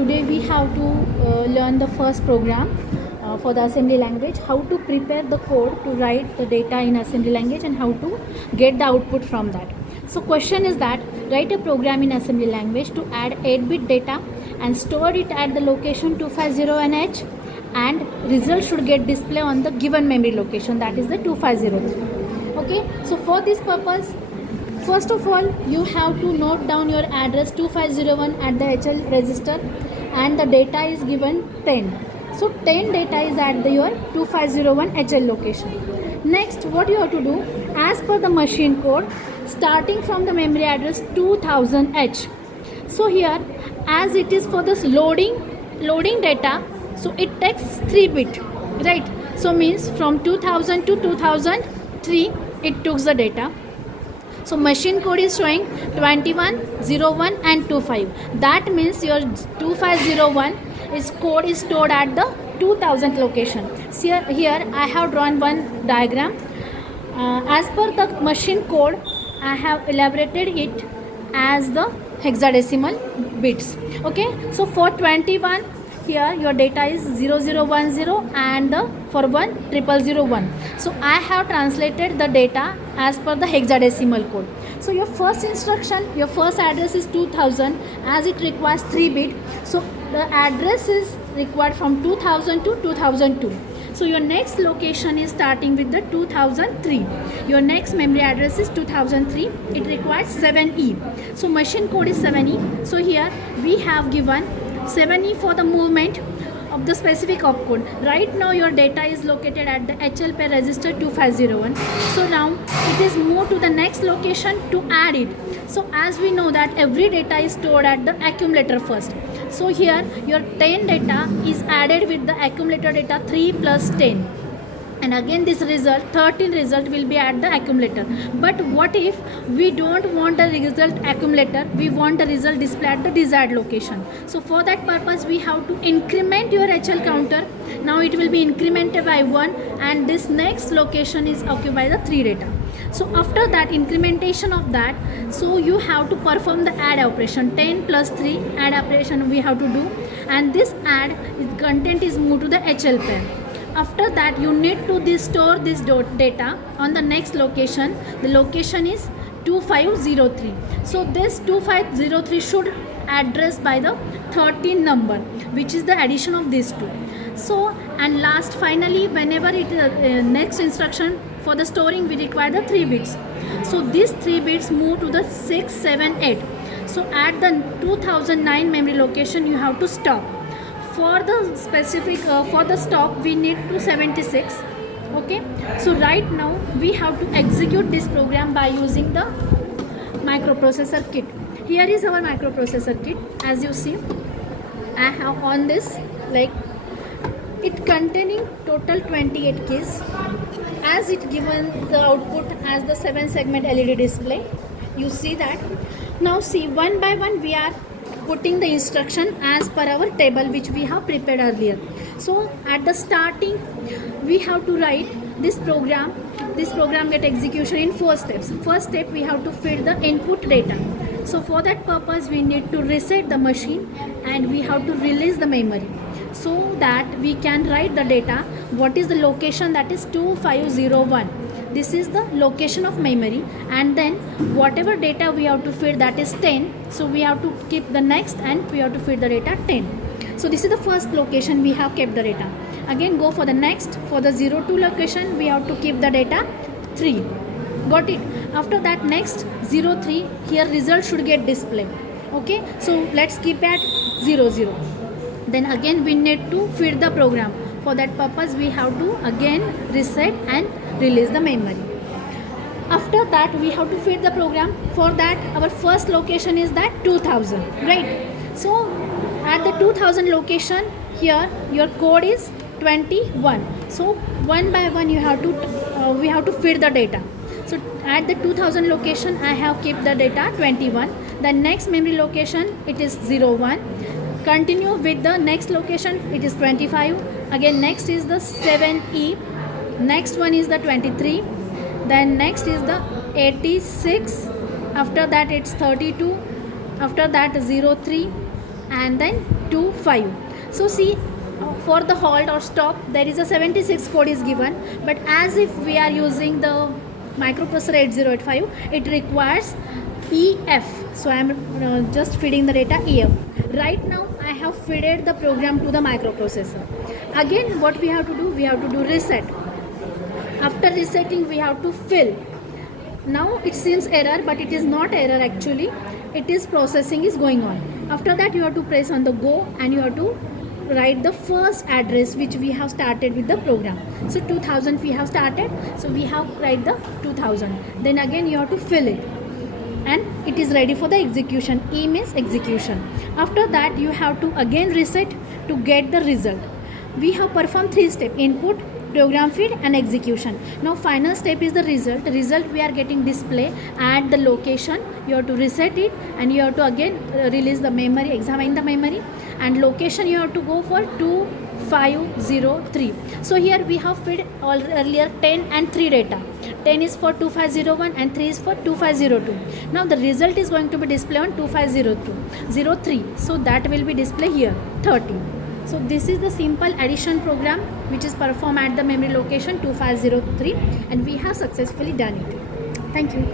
today we have to learn the first program for the assembly language, how to prepare the code to write the data in assembly language and how to get the output from that. So question is that write a program in assembly language to add 8-bit data and store it at the location 250H, and result should get display on the given memory location, that is the 2503. Okay, so for this purpose, first of all, you have to note down your address 2501 at the HL register, and the data is given 10. So 10 data is at your 2501 HL location. Next, what you have to do, as per the machine code, starting from the memory address 2000H. So here, as it is for this loading data, so it takes 3-bit, right? So means from 2000 to 2003, it took the data. So machine code is showing 2101 and 25. That means your 2501 code is stored at the 2000 location. See here I have drawn one diagram. As per the machine code, I have elaborated it as the hexadecimal bits. Okay, so for 21, here your data is 0010 and for 1 0001. So I have translated the data as per the hexadecimal code. So your first instruction, your first address is 2000, as it requires 3-bit. So the address is required from 2000 to 2002. So your next location is starting with the 2003. Your next memory address is 2003. It requires 7E. So machine code is 7E. So here we have given 7E for the movement of the specific opcode. Right now your data is located at the HL pair register 2501. So now it is moved to the next location to add it. So as we know that every data is stored at the accumulator first. So here your 10 data is added with the accumulator data 3 plus 10. And again this result 13 result will be at the accumulator. But what if we don't want the result accumulator, we want the result display at the desired location? So for that purpose we have to increment your HL counter. Now it will be incremented by 1, and this next location is occupied by the 3 data. So after that incrementation of that, so you have to perform the add operation. 10 plus 3 add operation we have to do, and this add content is moved to the HL pair. After that you need to store this data on the next location. The location is 2503. So this 2503 should address by the 13 number, which is the addition of these two. So and last finally, whenever it next instruction for the storing, we require the 3 bits. So these 3 bits move to the 6, 7, 8. So at the 2009 memory location you have to stop. For the specific for the stop we need 276. Okay, so right now we have to execute this program by using the microprocessor kit. Here is our microprocessor kit. As you see, I have on this, like, it containing total 28 keys, as it given the output as the 7 segment LED display. You see that. Now see, one by one we are putting the instruction as per our table which we have prepared earlier. So at the starting we have to write this program. This program get execution in 4 steps. First step, we have to feed the input data. So for that purpose we need to reset the machine and we have to release the memory, so that we can write the data. What is the location? That is 2501. This is the location of memory, and then whatever data we have to feed, that is 10. So we have to keep the next and we have to feed the data 10. So this is the first location we have kept the data. Again go for the next. For the 02 location we have to keep the data 3. Got it? After that next 03, here result should get displayed. Okay, so let's keep at 00. Then again we need to feed the program. For that purpose we have to again reset and release the memory. After that we have to feed the program. For that our first location is that 2000, right? So at the 2000 location, here your code is 21. So one by one you have to we have to feed the data. So at the 2000 location I have kept the data 21. The next memory location it is 01. Continue with the next location, it is 25. Again next is the 7E. Next one is the 23. Then next is the 86. After that it's 32. After that 03. and then 2 5. So see, for the halt or stop there is a 76 code is given, but as if we are using the microprocessor 8085, it requires EF. So I am just feeding the data EF. Right now I have fed the program to the microprocessor. Again what we have to do, we have to do reset. After resetting we have to fill. Now it seems error, but it is not error actually, it is processing is going on. After that you have to press on the go and you have to write the first address which we have started with the program. So 2000 we have started, so we have write the 2000, then again you have to fill it and it is ready for the execution. E means execution. After that you have to again reset to get the result. We have performed 3 steps: input, program feed and execution. Now final step is the result. The result we are getting display at the location. You have to reset it and you have to again release the memory, examine the memory, and location you have to go for 2503. So here we have fed all earlier 10 and 3 data. 10 is for 2501 and 3 is for 2502. Now the result is going to be displayed on 2503. So that will be displayed here 30. So this is the simple addition program which is performed at the memory location 2503, and we have successfully done it. Thank you.